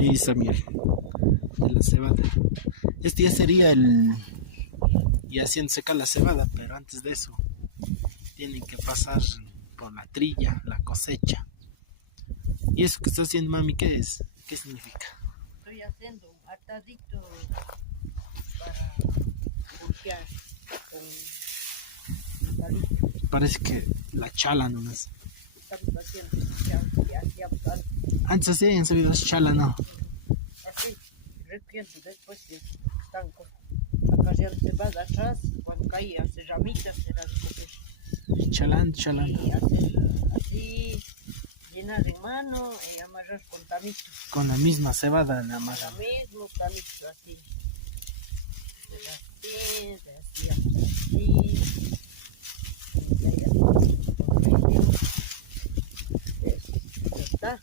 Y Samir, de la cebada. Este ya sería el... Y haciendo secar la cebada, pero antes de eso tienen que pasar por la trilla, la cosecha. ¿Y eso que está haciendo, mami, qué es? ¿Qué significa? Estoy haciendo un atadito para pulsear con un palito. Parece que la chala nomás. Estamos haciendo y hacíamos algo Antes así habían sabido chala, ¿no? así, recogiendo después que están acarreando cebada atrás, cuando caían las ramitas era recoger. Chalando, chalando. Y hacer así, llenar en mano y amarrar con tamitos. Con la misma cebada la Lo amarran. mismo tamito así. Hacíamos así. Y ahí hacíamos por medio. Eso, ya está.